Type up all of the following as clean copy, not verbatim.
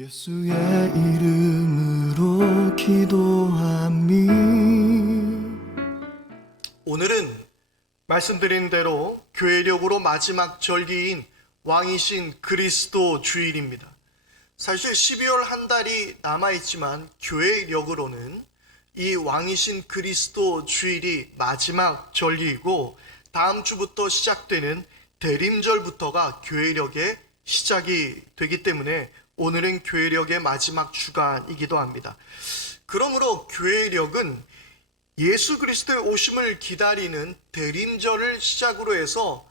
예수의 이름으로 기도함이. 오늘은 말씀드린 대로 교회력으로 마지막 절기인 왕이신 그리스도 주일입니다. 사실 12월 한 달이 남아있지만 교회력으로는 이 왕이신 그리스도 주일이 마지막 절기이고 다음 주부터 시작되는 대림절부터가 교회력의 시작이 되기 때문에 오늘은 교회력의 마지막 주간이기도 합니다. 그러므로 교회력은 예수 그리스도의 오심을 기다리는 대림절을 시작으로 해서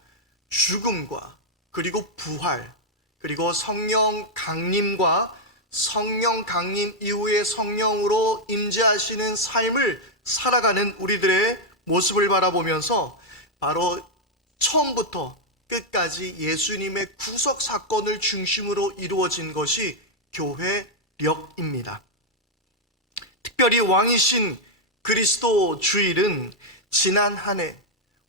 죽음과 그리고 부활, 그리고 성령 강림과 성령 강림 이후에 성령으로 임재하시는 삶을 살아가는 우리들의 모습을 바라보면서 바로 처음부터 끝까지 예수님의 구속 사건을 중심으로 이루어진 것이 교회력입니다. 특별히 왕이신 그리스도 주일은 지난 한 해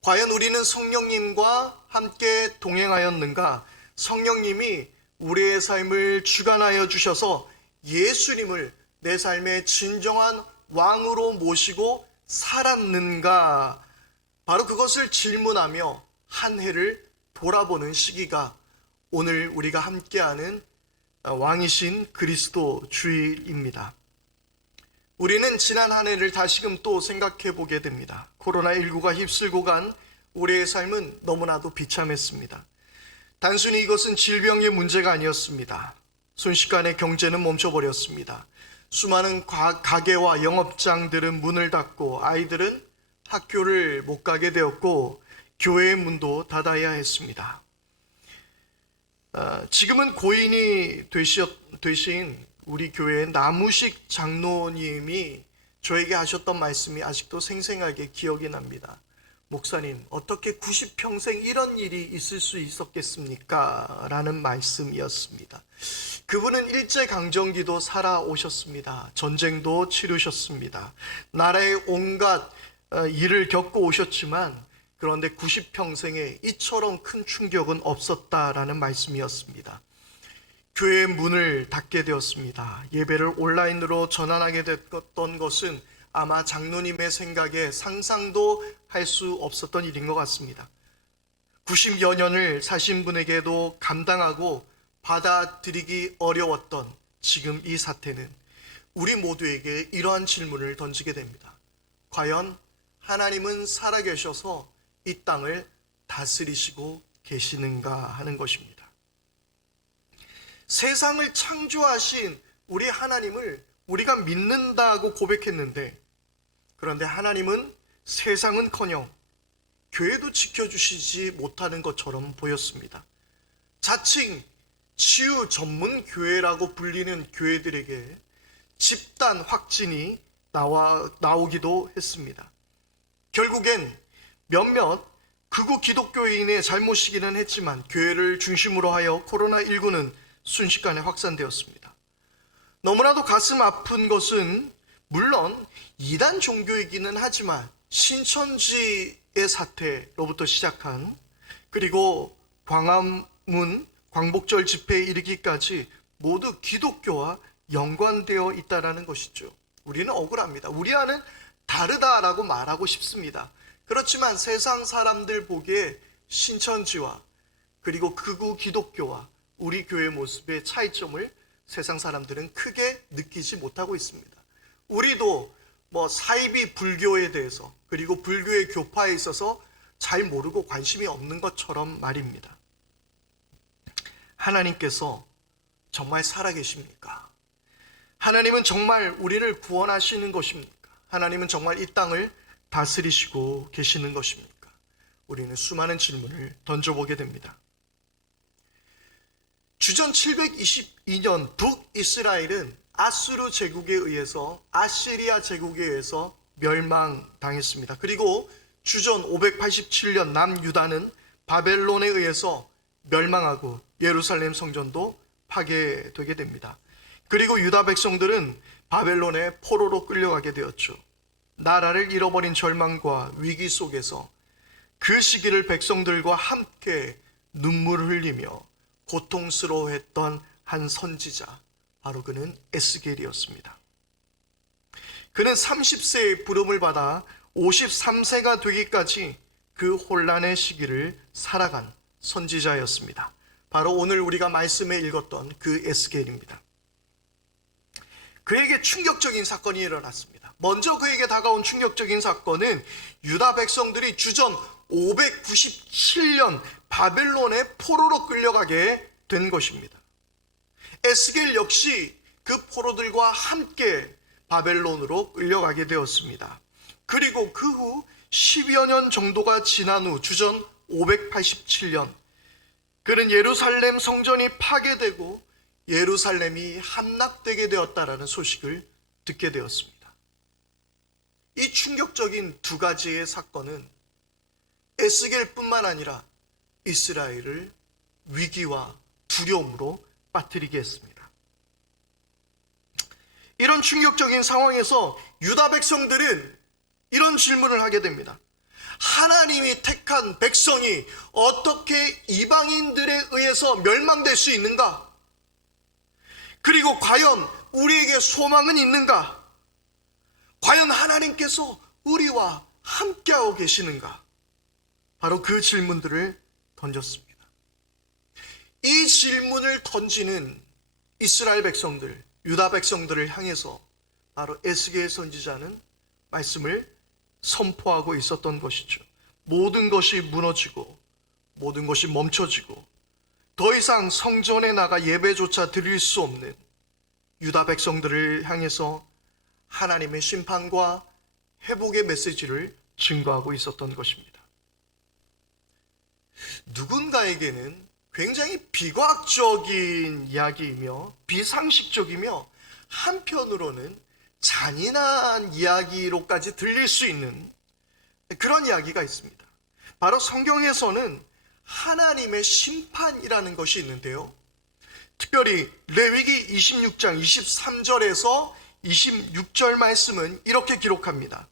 과연 우리는 성령님과 함께 동행하였는가? 성령님이 우리의 삶을 주관하여 주셔서 예수님을 내 삶의 진정한 왕으로 모시고 살았는가? 바로 그것을 질문하며 한 해를 돌아보는 시기가 오늘 우리가 함께하는 왕이신 그리스도 주일입니다. 우리는 지난 한 해를 다시금 또 생각해 보게 됩니다. 코로나19가 휩쓸고 간 우리의 삶은 너무나도 비참했습니다. 단순히 이것은 질병의 문제가 아니었습니다. 순식간에 경제는 멈춰버렸습니다. 수많은 가게와 영업장들은 문을 닫고 아이들은 학교를 못 가게 되었고 교회의 문도 닫아야 했습니다. 지금은 고인이 되신 우리 교회의 나무식 장로님이 저에게 하셨던 말씀이 아직도 생생하게 기억이 납니다. 목사님, 어떻게 90평생 이런 일이 있을 수 있었겠습니까? 라는 말씀이었습니다. 그분은 일제강점기도 살아오셨습니다. 전쟁도 치르셨습니다. 나라의 온갖 일을 겪고 오셨지만 그런데 90평생에 이처럼 큰 충격은 없었다라는 말씀이었습니다. 교회의 문을 닫게 되었습니다. 예배를 온라인으로 전환하게 됐던 것은 아마 장로님의 생각에 상상도 할 수 없었던 일인 것 같습니다. 90여 년을 사신 분에게도 감당하고 받아들이기 어려웠던 지금 이 사태는 우리 모두에게 이러한 질문을 던지게 됩니다. 과연 하나님은 살아계셔서 이 땅을 다스리시고 계시는가 하는 것입니다. 세상을 창조하신 우리 하나님을 우리가 믿는다고 고백했는데, 그런데 하나님은 세상은커녕 교회도 지켜주시지 못하는 것처럼 보였습니다. 자칭 치유 전문 교회라고 불리는 교회들에게 집단 확진이 나오기도 했습니다. 결국엔 몇몇 극우 기독교인의 잘못이기는 했지만 교회를 중심으로 하여 코로나19는 순식간에 확산되었습니다. 너무나도 가슴 아픈 것은 물론 이단 종교이기는 하지만 신천지의 사태로부터 시작한, 그리고 광화문 광복절 집회에 이르기까지 모두 기독교와 연관되어 있다는 것이죠. 우리는 억울합니다. 우리와는 다르다라고 말하고 싶습니다. 그렇지만 세상 사람들 보기에 신천지와 그리고 극우 기독교와 우리 교회 모습의 차이점을 세상 사람들은 크게 느끼지 못하고 있습니다. 우리도 사이비 불교에 대해서 그리고 불교의 교파에 있어서 잘 모르고 관심이 없는 것처럼 말입니다. 하나님께서 정말 살아계십니까? 하나님은 정말 우리를 구원하시는 것입니까? 하나님은 정말 이 땅을 다스리시고 계시는 것입니까? 우리는 수많은 질문을 던져보게 됩니다. 주전 722년 북이스라엘은 아수르 제국에 의해서, 아시리아 제국에 의해서 멸망당했습니다. 그리고 주전 587년 남유다는 바벨론에 의해서 멸망하고 예루살렘 성전도 파괴되게 됩니다. 그리고 유다 백성들은 바벨론의 포로로 끌려가게 되었죠. 나라를 잃어버린 절망과 위기 속에서 그 시기를 백성들과 함께 눈물을 흘리며 고통스러워했던 한 선지자, 바로 그는 에스겔이었습니다. 그는 30세의 부름을 받아 53세가 되기까지 그 혼란의 시기를 살아간 선지자였습니다. 바로 오늘 우리가 말씀에 읽었던 그 에스겔입니다. 그에게 충격적인 사건이 일어났습니다. 먼저 그에게 다가온 충격적인 사건은 유다 백성들이 주전 597년 바벨론의 포로로 끌려가게 된 것입니다. 에스겔 역시 그 포로들과 함께 바벨론으로 끌려가게 되었습니다. 그리고 그 후 10여 년 정도가 지난 후 주전 587년 그는 예루살렘 성전이 파괴되고 예루살렘이 함락되게 되었다라는 소식을 듣게 되었습니다. 이 충격적인 두 가지의 사건은 에스겔뿐만 아니라 이스라엘을 위기와 두려움으로 빠뜨리게 했습니다. 이런 충격적인 상황에서 유다 백성들은 이런 질문을 하게 됩니다. 하나님이 택한 백성이 어떻게 이방인들에 의해서 멸망될 수 있는가? 그리고 과연 우리에게 소망은 있는가? 과연 하나님께서 우리와 함께하고 계시는가? 바로 그 질문들을 던졌습니다. 이 질문을 던지는 이스라엘 백성들, 유다 백성들을 향해서 바로 에스겔 선지자는 말씀을 선포하고 있었던 것이죠. 모든 것이 무너지고 모든 것이 멈춰지고 더 이상 성전에 나가 예배조차 드릴 수 없는 유다 백성들을 향해서 하나님의 심판과 회복의 메시지를 증거하고 있었던 것입니다. 누군가에게는 굉장히 비과학적인 이야기이며 비상식적이며 한편으로는 잔인한 이야기로까지 들릴 수 있는 그런 이야기가 있습니다. 바로 성경에서는 하나님의 심판이라는 것이 있는데요. 특별히 레위기 26장 23절에서 26절 말씀은 이렇게 기록합니다.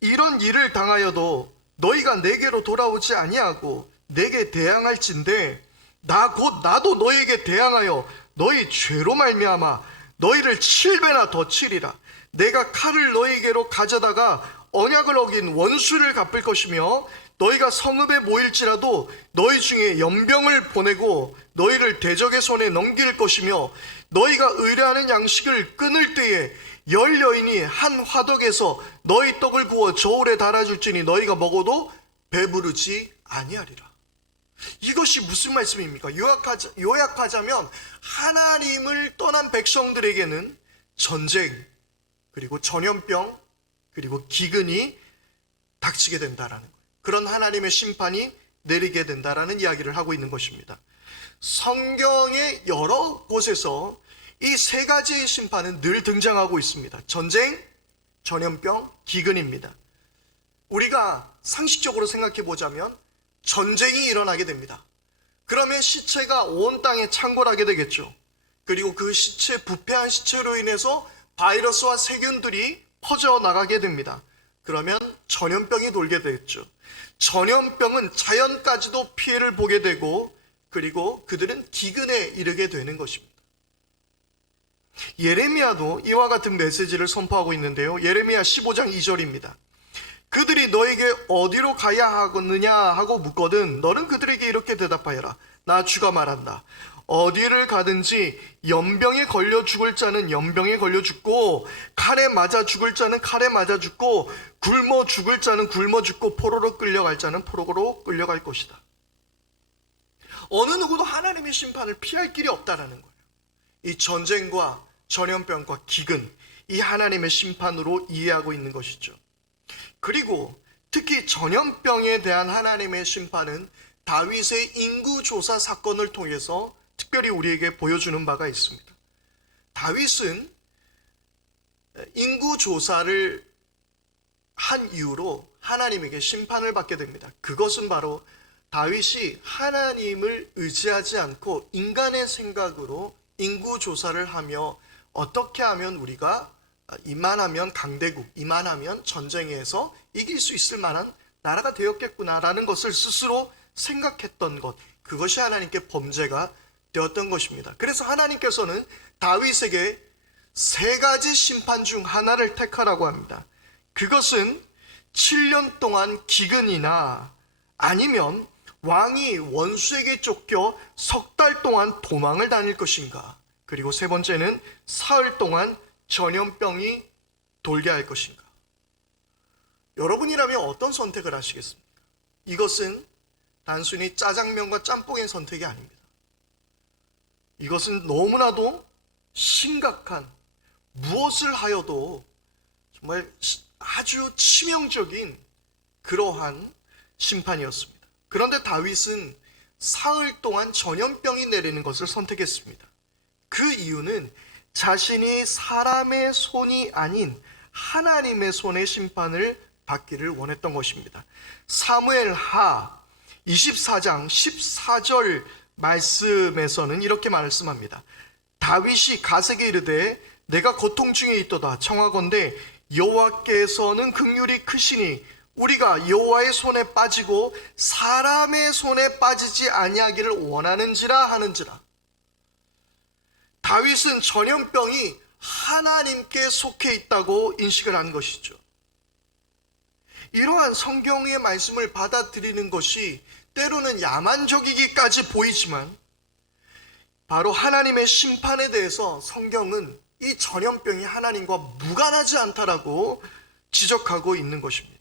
이런 일을 당하여도 너희가 내게로 돌아오지 아니하고 내게 대항할진대 나도 너희에게 대항하여 너희 죄로 말미암아 너희를 7배나 더 치리라. 내가 칼을 너희에게로 가져다가 언약을 어긴 원수를 갚을 것이며 너희가 성읍에 모일지라도 너희 중에 연병을 보내고 너희를 대적의 손에 넘길 것이며 너희가 의뢰하는 양식을 끊을 때에 10여인이 한 화덕에서 너희 떡을 구워 저울에 달아줄지니 너희가 먹어도 배부르지 아니하리라. 이것이 무슨 말씀입니까? 요약하자면 하나님을 떠난 백성들에게는 전쟁, 그리고 전염병, 그리고 기근이 닥치게 된다라는 거예요. 그런 하나님의 심판이 내리게 된다라는 이야기를 하고 있는 것입니다. 성경의 여러 곳에서 이 세 가지의 심판은 늘 등장하고 있습니다. 전쟁, 전염병, 기근입니다. 우리가 상식적으로 생각해 보자면 전쟁이 일어나게 됩니다. 그러면 시체가 온 땅에 창궐하게 되겠죠. 그리고 그 부패한 시체로 인해서 바이러스와 세균들이 퍼져나가게 됩니다. 그러면 전염병이 돌게 되겠죠. 전염병은 자연까지도 피해를 보게 되고 그리고 그들은 기근에 이르게 되는 것입니다. 예레미야도 이와 같은 메시지를 선포하고 있는데요. 예레미야 15장 2절입니다. 그들이 너에게 어디로 가야 하겠느냐 하고 묻거든 너는 그들에게 이렇게 대답하여라. 나 주가 말한다. 어디를 가든지 연병에 걸려 죽을 자는 연병에 걸려 죽고 칼에 맞아 죽을 자는 칼에 맞아 죽고 굶어 죽을 자는 굶어 죽고 포로로 끌려갈 자는 포로로 끌려갈 것이다. 어느 누구도 하나님의 심판을 피할 길이 없다라는 거예요. 이 전쟁과 전염병과 기근, 이 하나님의 심판으로 이해하고 있는 것이죠. 그리고 특히 전염병에 대한 하나님의 심판은 다윗의 인구조사 사건을 통해서 특별히 우리에게 보여주는 바가 있습니다. 다윗은 인구조사를 한 이후로 하나님에게 심판을 받게 됩니다. 그것은 바로 다윗이 하나님을 의지하지 않고 인간의 생각으로 인구조사를 하며 어떻게 하면 우리가 이만하면 강대국, 이만하면 전쟁에서 이길 수 있을 만한 나라가 되었겠구나라는 것을 스스로 생각했던 것, 그것이 하나님께 범죄가 되었던 것입니다. 그래서 하나님께서는 다윗에게 세 가지 심판 중 하나를 택하라고 합니다. 그것은 7년 동안 기근이나 아니면 왕이 원수에게 쫓겨 석 달 동안 도망을 다닐 것인가, 그리고 세 번째는 사흘 동안 전염병이 돌게 할 것인가. 여러분이라면 어떤 선택을 하시겠습니까? 이것은 단순히 짜장면과 짬뽕의 선택이 아닙니다. 이것은 너무나도 심각한, 무엇을 하여도 정말 아주 치명적인 그러한 심판이었습니다. 그런데 다윗은 사흘 동안 전염병이 내리는 것을 선택했습니다. 그 이유는 자신이 사람의 손이 아닌 하나님의 손의 심판을 받기를 원했던 것입니다. 사무엘하 24장 14절 말씀에서는 이렇게 말씀합니다. 다윗이 갓에게 이르되 내가 고통 중에 있도다. 청하건대 여호와께서는 긍휼이 크시니 우리가 여호와의 손에 빠지고 사람의 손에 빠지지 아니하기를 원하는지라 하는지라. 다윗은 전염병이 하나님께 속해 있다고 인식을 한 것이죠. 이러한 성경의 말씀을 받아들이는 것이 때로는 야만적이기까지 보이지만, 바로 하나님의 심판에 대해서 성경은 이 전염병이 하나님과 무관하지 않다라고 지적하고 있는 것입니다.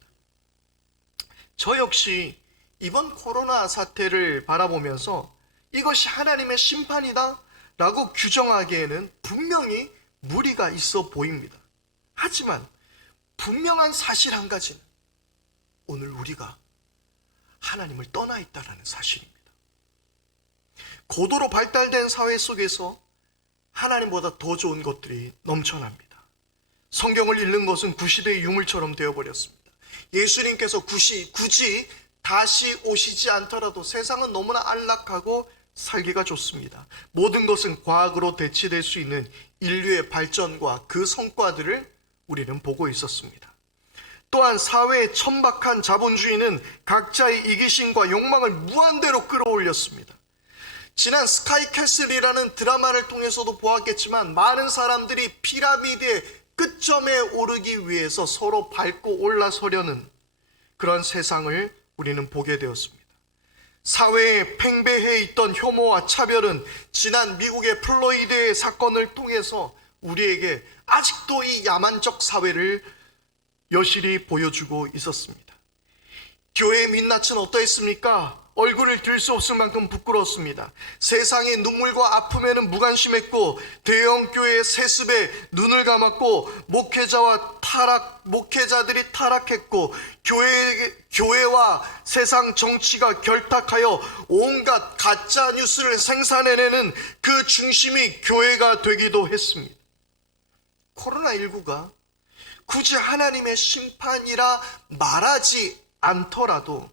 저 역시 이번 코로나 사태를 바라보면서 이것이 하나님의 심판이다 라고 규정하기에는 분명히 무리가 있어 보입니다. 하지만 분명한 사실 한 가지는 오늘 우리가 하나님을 떠나 있다라는 사실입니다. 고도로 발달된 사회 속에서 하나님보다 더 좋은 것들이 넘쳐납니다. 성경을 읽는 것은 구시대의 유물처럼 되어버렸습니다. 예수님께서 굳이 다시 오시지 않더라도 세상은 너무나 안락하고 살기가 좋습니다. 모든 것은 과학으로 대치될 수 있는 인류의 발전과 그 성과들을 우리는 보고 있었습니다. 또한 사회의 천박한 자본주의는 각자의 이기심과 욕망을 무한대로 끌어올렸습니다. 지난 스카이캐슬이라는 드라마를 통해서도 보았겠지만, 많은 사람들이 피라미드의 끝점에 오르기 위해서 서로 밟고 올라서려는 그런 세상을 우리는 보게 되었습니다. 사회에 팽배해 있던 혐오와 차별은 지난 미국의 플로이드의 사건을 통해서 우리에게 아직도 이 야만적 사회를 여실히 보여주고 있었습니다. 교회의 민낯은 어떠했습니까? 얼굴을 들 수 없을 만큼 부끄러웠습니다. 세상의 눈물과 아픔에는 무관심했고, 대형 교회의 세습에 눈을 감았고, 목회자들이 타락했고, 교회와 세상 정치가 결탁하여 온갖 가짜 뉴스를 생산해내는 그 중심이 교회가 되기도 했습니다. 코로나19가 굳이 하나님의 심판이라 말하지 않더라도,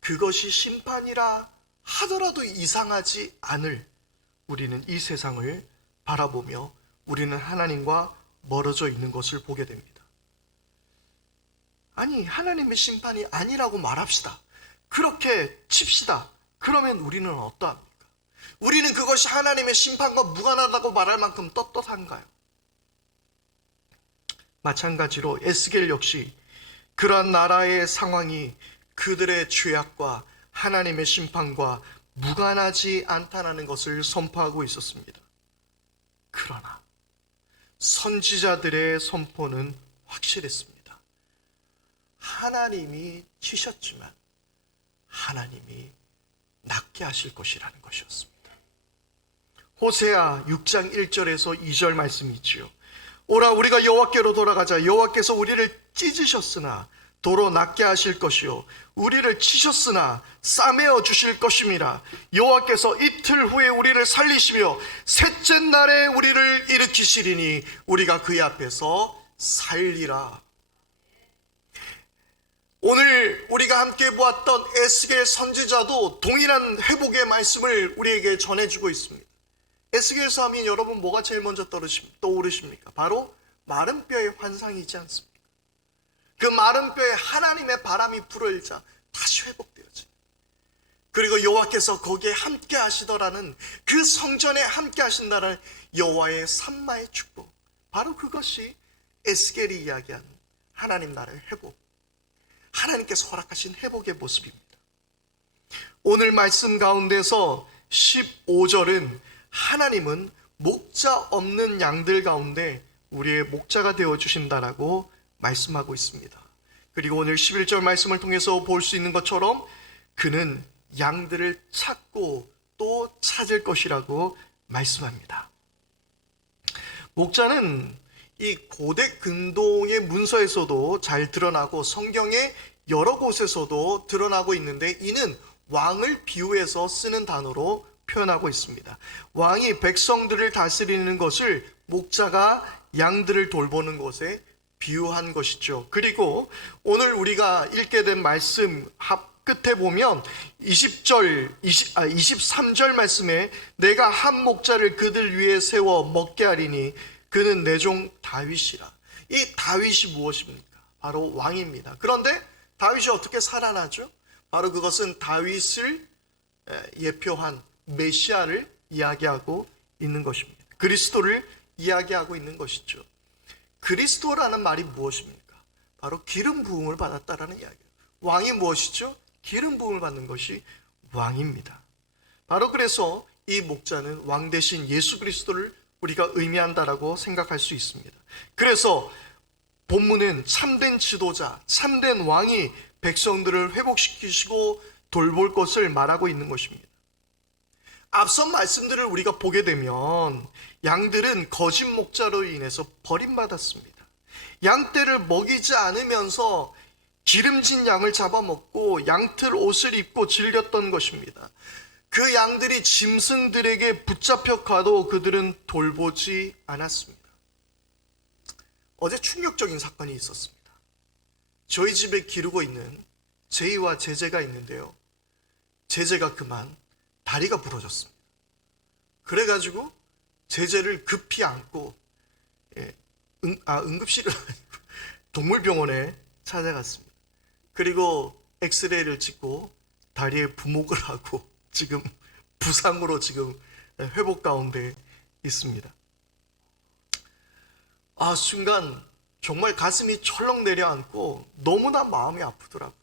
그것이 심판이라 하더라도 이상하지 않을 우리는 이 세상을 바라보며 우리는 하나님과 멀어져 있는 것을 보게 됩니다. 아니, 하나님의 심판이 아니라고 말합시다. 그렇게 칩시다. 그러면 우리는 어떠합니까? 우리는 그것이 하나님의 심판과 무관하다고 말할 만큼 떳떳한가요? 마찬가지로 에스겔 역시 그러한 나라의 상황이 그들의 죄악과 하나님의 심판과 무관하지 않다는 것을 선포하고 있었습니다. 그러나 선지자들의 선포는 확실했습니다. 하나님이 치셨지만 하나님이 낫게 하실 것이라는 것이었습니다. 호세아 6장 1절에서 2절 말씀이 있지요. 오라, 우리가 여호와께로 돌아가자. 여호와께서 우리를 찢으셨으나 도로 낫게 하실 것이요, 우리를 치셨으나 싸매어 주실 것임이라. 여호와께서 이틀 후에 우리를 살리시며 셋째 날에 우리를 일으키시리니 우리가 그의 앞에서 살리라. 오늘 우리가 함께 보았던 에스겔 선지자도 동일한 회복의 말씀을 우리에게 전해주고 있습니다. 에스겔서 하면 여러분 뭐가 제일 먼저 떠오르십니까? 바로 마른 뼈의 환상이지 않습니까? 그 마른 뼈에 하나님의 바람이 불어일자 다시 회복되어지. 그리고 여호와께서 거기에 함께 하시더라는 그 성전에 함께 하신다는 여호와의 산마의 축복, 바로 그것이 에스겔이 이야기하는 하나님 나라의 회복, 하나님께서 허락하신 회복의 모습입니다. 오늘 말씀 가운데서 15절은 하나님은 목자 없는 양들 가운데 우리의 목자가 되어주신다라고 말씀하고 있습니다. 그리고 오늘 11절 말씀을 통해서 볼 수 있는 것처럼 그는 양들을 찾고 또 찾을 것이라고 말씀합니다. 목자는 이 고대 근동의 문서에서도 잘 드러나고 성경의 여러 곳에서도 드러나고 있는데, 이는 왕을 비유해서 쓰는 단어로 표현하고 있습니다. 왕이 백성들을 다스리는 것을 목자가 양들을 돌보는 것에 비유한 것이죠. 그리고 오늘 우리가 읽게 된 말씀 끝에 보면 23절 말씀에 내가 한 목자를 그들 위에 세워 먹게 하리니 그는 내 종 다윗이라. 이 다윗이 무엇입니까? 바로 왕입니다. 그런데 다윗이 어떻게 살아나죠? 바로 그것은 다윗을 예표한 메시아를 이야기하고 있는 것입니다. 그리스도를 이야기하고 있는 것이죠. 그리스도라는 말이 무엇입니까? 바로 기름 부음을 받았다라는 이야기예요. 왕이 무엇이죠? 기름 부음을 받는 것이 왕입니다. 바로 그래서 이 목자는 왕 대신 예수 그리스도를 우리가 의미한다라고 생각할 수 있습니다. 그래서 본문은 참된 지도자, 참된 왕이 백성들을 회복시키시고 돌볼 것을 말하고 있는 것입니다. 앞선 말씀들을 우리가 보게 되면 양들은 거짓 목자로 인해서 버림받았습니다. 양떼를 먹이지 않으면서 기름진 양을 잡아먹고 양틀 옷을 입고 즐겼던 것입니다. 그 양들이 짐승들에게 붙잡혀 가도 그들은 돌보지 않았습니다. 어제 충격적인 사건이 있었습니다. 저희 집에 기르고 있는 제이와 제재가 있는데요, 제재가 그만 다리가 부러졌습니다. 그래가지고 제재를 급히 안고 응급실을 동물병원에 찾아갔습니다. 그리고 엑스레이를 찍고 다리에 부목을 하고 지금 부상으로 지금 회복 가운데 있습니다. 순간 정말 가슴이 철렁 내려앉고 너무나 마음이 아프더라고요.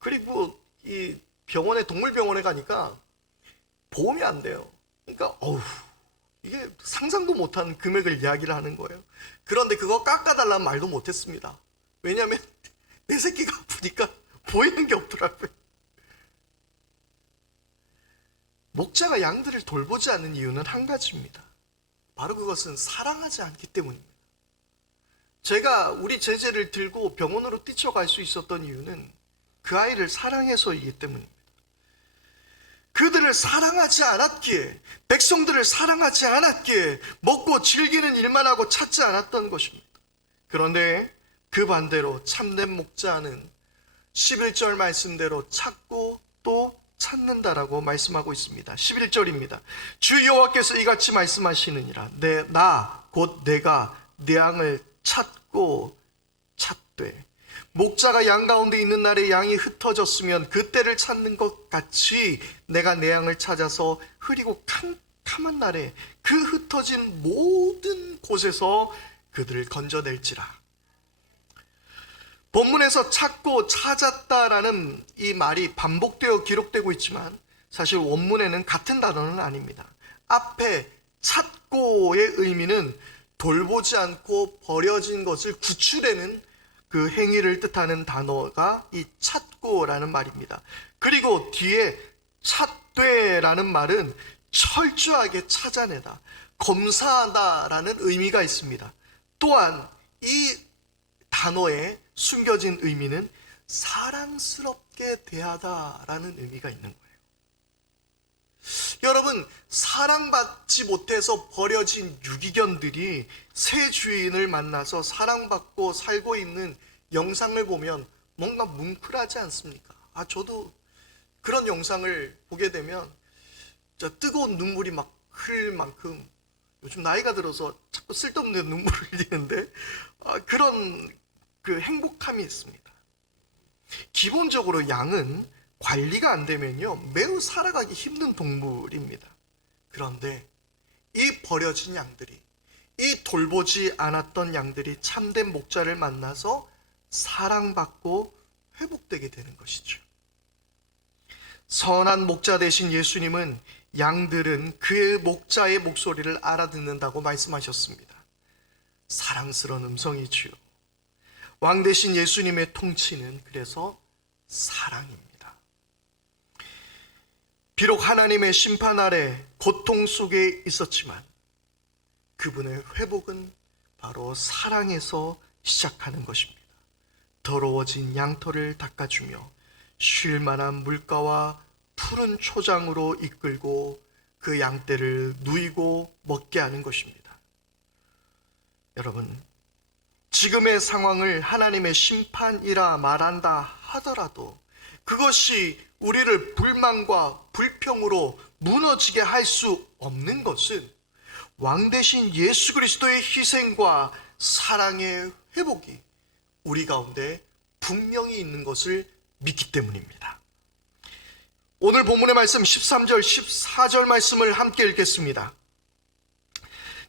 그리고 이 동물병원에 가니까 보험이 안 돼요. 그러니까 이게 상상도 못한 금액을 이야기를 하는 거예요. 그런데 그거 깎아달라는 말도 못했습니다. 왜냐하면 내 새끼가 아프니까 보이는 게 없더라고요. 목자가 양들을 돌보지 않는 이유는 한 가지입니다. 바로 그것은 사랑하지 않기 때문입니다. 제가 우리 제재를 들고 병원으로 뛰쳐갈 수 있었던 이유는 그 아이를 사랑해서이기 때문입니다. 그들을 사랑하지 않았기에, 백성들을 사랑하지 않았기에 먹고 즐기는 일만 하고 찾지 않았던 것입니다. 그런데 그 반대로 참된 목자는 11절 말씀대로 찾고 또 찾는다라고 말씀하고 있습니다. 11절입니다. 주 여호와께서 이같이 말씀하시느니라. 곧 내가 내 양을 찾고 찾되, 목자가 양 가운데 있는 날에 양이 흩어졌으면 그때를 찾는 것 같이 내가 내 양을 찾아서 흐리고 캄캄한 날에 그 흩어진 모든 곳에서 그들을 건져낼지라. 본문에서 찾고 찾았다라는 이 말이 반복되어 기록되고 있지만 사실 원문에는 같은 단어는 아닙니다. 앞에 찾고의 의미는 돌보지 않고 버려진 것을 구출해내는 그 행위를 뜻하는 단어가 이 찾고라는 말입니다. 그리고 뒤에 찾되라는 말은 철저하게 찾아내다, 검사하다라는 의미가 있습니다. 또한 이 단어에 숨겨진 의미는 사랑스럽게 대하다라는 의미가 있는 거예요. 여러분, 사랑받지 못해서 버려진 유기견들이 새 주인을 만나서 사랑받고 살고 있는 영상을 보면 뭔가 뭉클하지 않습니까? 저도 그런 영상을 보게 되면 뜨거운 눈물이 막 흘릴 만큼, 요즘 나이가 들어서 자꾸 쓸데없는 눈물을 흘리는데 그런 그 행복함이 있습니다. 기본적으로 양은 관리가 안 되면요, 매우 살아가기 힘든 동물입니다. 그런데 이 버려진 양들이, 이 돌보지 않았던 양들이 참된 목자를 만나서 사랑받고 회복되게 되는 것이죠. 선한 목자 되신 예수님은 양들은 그 목자의 목소리를 알아듣는다고 말씀하셨습니다. 사랑스러운 음성이지요. 왕 되신 예수님의 통치는 그래서 사랑입니다. 비록 하나님의 심판 아래 고통 속에 있었지만 그분의 회복은 바로 사랑에서 시작하는 것입니다. 더러워진 양털을 닦아주며 쉴 만한 물가와 푸른 초장으로 이끌고 그 양떼를 누이고 먹게 하는 것입니다. 여러분, 지금의 상황을 하나님의 심판이라 말한다 하더라도 그것이 우리를 불만과 불평으로 무너지게 할 수 없는 것은 왕 대신 예수 그리스도의 희생과 사랑의 회복이 우리 가운데 분명히 있는 것을 믿기 때문입니다. 오늘 본문의 말씀 13절 14절 말씀을 함께 읽겠습니다.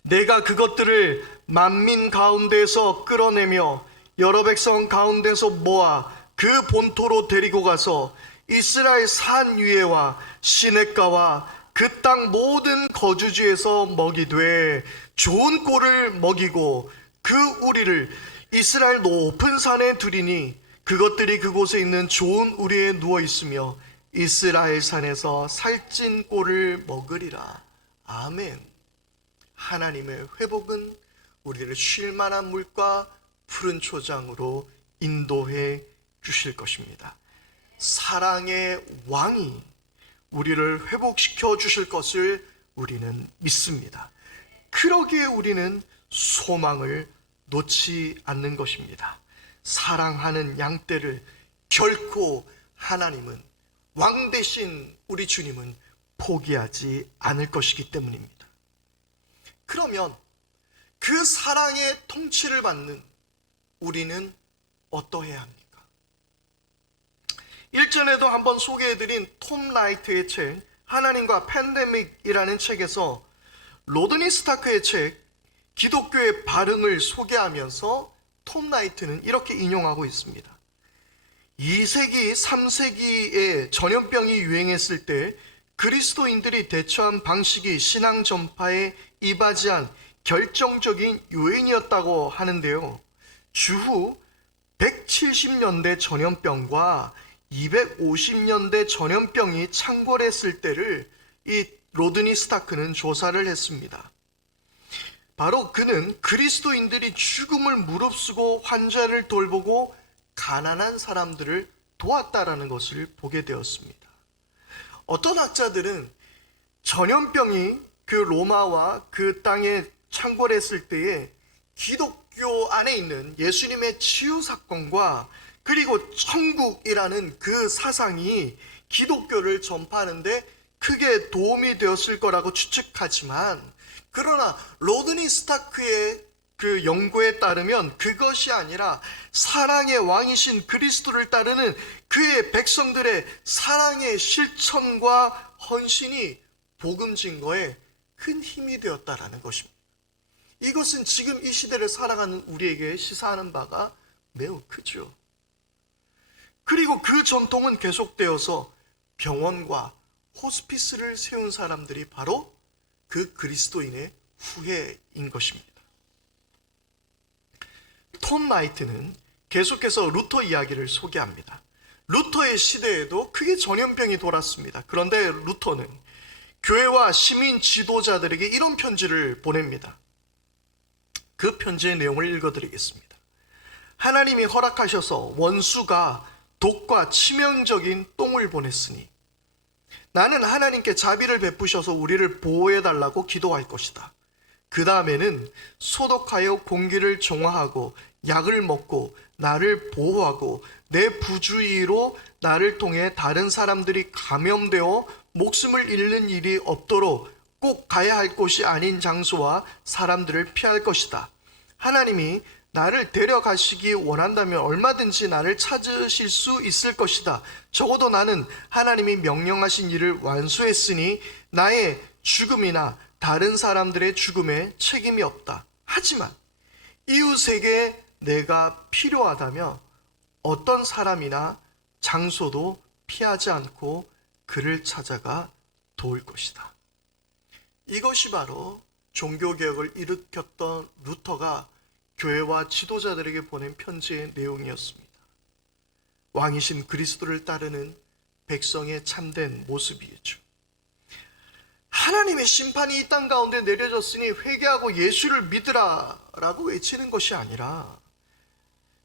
내가 그것들을 만민 가운데서 끌어내며 여러 백성 가운데서 모아 그 본토로 데리고 가서 이스라엘 산 위에와 시냇가와 그 땅 모든 거주지에서 먹이되 좋은 꼴을 먹이고 그 우리를 이스라엘 높은 산에 두리니 그것들이 그곳에 있는 좋은 우리에 누워 있으며 이스라엘 산에서 살찐 꼴을 먹으리라. 아멘. 하나님의 회복은 우리를 쉴 만한 물과 푸른 초장으로 인도해 주실 것입니다. 사랑의 왕이 우리를 회복시켜 주실 것을 우리는 믿습니다. 그러기에 우리는 소망을 놓지 않는 것입니다. 사랑하는 양떼를 결코 하나님은, 왕 대신 우리 주님은 포기하지 않을 것이기 때문입니다. 그러면 그 사랑의 통치를 받는 우리는 어떠해야 합니까? 일전에도 한번 소개해드린 톰 라이트의 책 하나님과 팬데믹이라는 책에서 로드니 스타크의 책 기독교의 발흥을 소개하면서 톰 라이트는 이렇게 인용하고 있습니다. 2세기, 3세기에 전염병이 유행했을 때 그리스도인들이 대처한 방식이 신앙 전파에 이바지한 결정적인 요인이었다고 하는데요. 주후 170년대 전염병과 250년대 전염병이 창궐했을 때를 이 로드니 스타크는 조사를 했습니다. 바로 그는 그리스도인들이 죽음을 무릅쓰고 환자를 돌보고 가난한 사람들을 도왔다라는 것을 보게 되었습니다. 어떤 학자들은 전염병이 그 로마와 그 땅에 창궐했을 때에 기독교 안에 있는 예수님의 치유 사건과 그리고 천국이라는 그 사상이 기독교를 전파하는데 크게 도움이 되었을 거라고 추측하지만, 그러나 로드니 스타크의 그 연구에 따르면 그것이 아니라 사랑의 왕이신 그리스도를 따르는 그의 백성들의 사랑의 실천과 헌신이 복음 증거에 큰 힘이 되었다라는 것입니다. 이것은 지금 이 시대를 살아가는 우리에게 시사하는 바가 매우 크죠. 그리고 그 전통은 계속되어서 병원과 호스피스를 세운 사람들이 바로 그 그리스도인의 후예인 것입니다. 톰 라이트는 계속해서 루터 이야기를 소개합니다. 루터의 시대에도 크게 전염병이 돌았습니다. 그런데 루터는 교회와 시민 지도자들에게 이런 편지를 보냅니다. 그 편지의 내용을 읽어드리겠습니다. 하나님이 허락하셔서 원수가 독과 치명적인 똥을 보냈으니 나는 하나님께 자비를 베푸셔서 우리를 보호해달라고 기도할 것이다. 그 다음에는 소독하여 공기를 정화하고 약을 먹고 나를 보호하고 내 부주의로 나를 통해 다른 사람들이 감염되어 목숨을 잃는 일이 없도록 꼭 가야 할 곳이 아닌 장소와 사람들을 피할 것이다. 하나님이 나를 데려가시기 원한다면 얼마든지 나를 찾으실 수 있을 것이다. 적어도 나는 하나님이 명령하신 일을 완수했으니 나의 죽음이나 다른 사람들의 죽음에 책임이 없다. 하지만 이웃에게 내가 필요하다며 어떤 사람이나 장소도 피하지 않고 그를 찾아가 도울 것이다. 이것이 바로 종교개혁을 일으켰던 루터가 교회와 지도자들에게 보낸 편지의 내용이었습니다. 왕이신 그리스도를 따르는 백성의 참된 모습이죠. 하나님의 심판이 이 땅 가운데 내려졌으니 회개하고 예수를 믿으라 라고 외치는 것이 아니라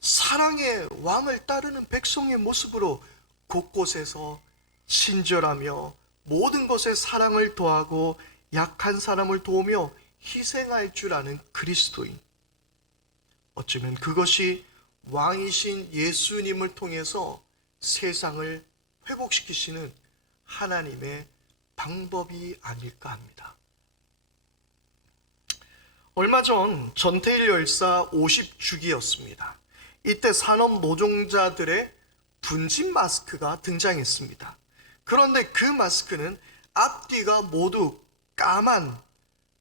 사랑의 왕을 따르는 백성의 모습으로 곳곳에서 친절하며 모든 것에 사랑을 더하고 약한 사람을 도우며 희생할 줄 아는 그리스도인. 어쩌면 그것이 왕이신 예수님을 통해서 세상을 회복시키시는 하나님의 방법이 아닐까 합니다. 얼마 전 전태일 열사 50주기였습니다. 이때 산업 노동자들의 분진 마스크가 등장했습니다. 그런데 그 마스크는 앞뒤가 모두 까만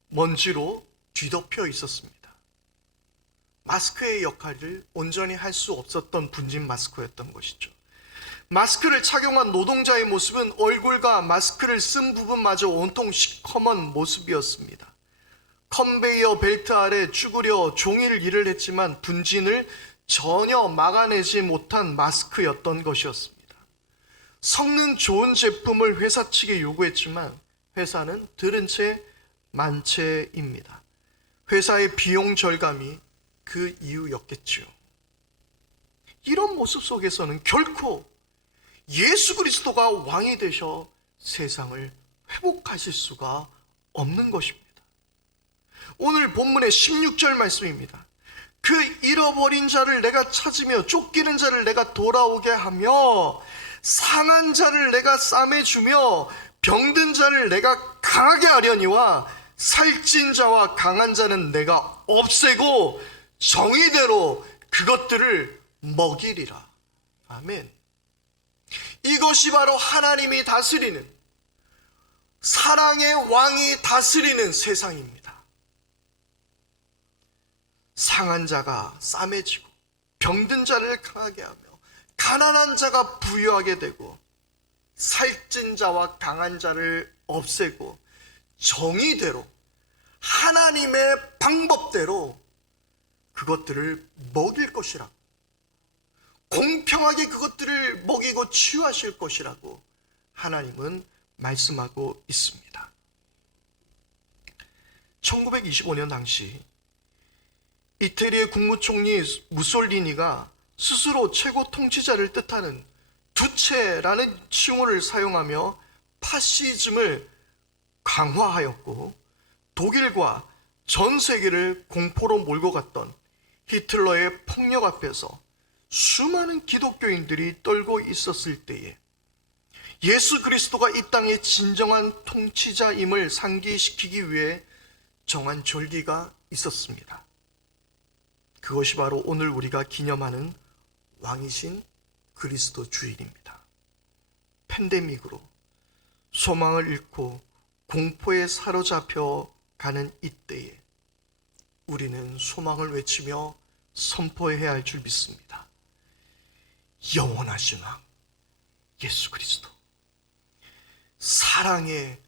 먼지로 뒤덮여 있었습니다. 마스크의 역할을 온전히 할 수 없었던 분진 마스크였던 것이죠. 마스크를 착용한 노동자의 모습은 얼굴과 마스크를 쓴 부분마저 온통 시커먼 모습이었습니다. 컨베이어 벨트 아래 쭈그려 종일 일을 했지만 분진을 전혀 막아내지 못한 마스크였던 것이었습니다. 성능 좋은 제품을 회사 측에 요구했지만 회사는 들은 채 만채입니다. 회사의 비용 절감이 그 이유였겠지요. 이런 모습 속에서는 결코 예수 그리스도가 왕이 되셔 세상을 회복하실 수가 없는 것입니다. 오늘 본문의 16절 말씀입니다. 그 잃어버린 자를 내가 찾으며 쫓기는 자를 내가 돌아오게 하며 상한 자를 내가 싸매주며 병든 자를 내가 강하게 하려니와 살찐 자와 강한 자는 내가 없애고 정의대로 그것들을 먹이리라. 아멘. 이것이 바로 하나님이 다스리는, 사랑의 왕이 다스리는 세상입니다. 상한 자가 싸매지고 병든 자를 강하게 하며 가난한 자가 부유하게 되고 살찐 자와 강한 자를 없애고 정의대로 하나님의 방법대로 그것들을 먹일 것이라, 공평하게 그것들을 먹이고 치유하실 것이라고 하나님은 말씀하고 있습니다. 1925년 당시 이태리의 국무총리 무솔리니가 스스로 최고 통치자를 뜻하는 두체라는 칭호를 사용하며 파시즘을 강화하였고 독일과 전 세계를 공포로 몰고 갔던 히틀러의 폭력 앞에서 수많은 기독교인들이 떨고 있었을 때에 예수 그리스도가 이 땅의 진정한 통치자임을 상기시키기 위해 정한 절기가 있었습니다. 그것이 바로 오늘 우리가 기념하는 왕이신 그리스도 주일입니다. 팬데믹으로 소망을 잃고 공포에 사로잡혀 가는 이때에 우리는 소망을 외치며 선포해야 할 줄 믿습니다. 영원하신 왕 예수 그리스도, 사랑의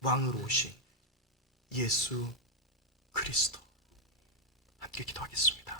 왕으로 오신 예수 그리스도. 함께 기도하겠습니다.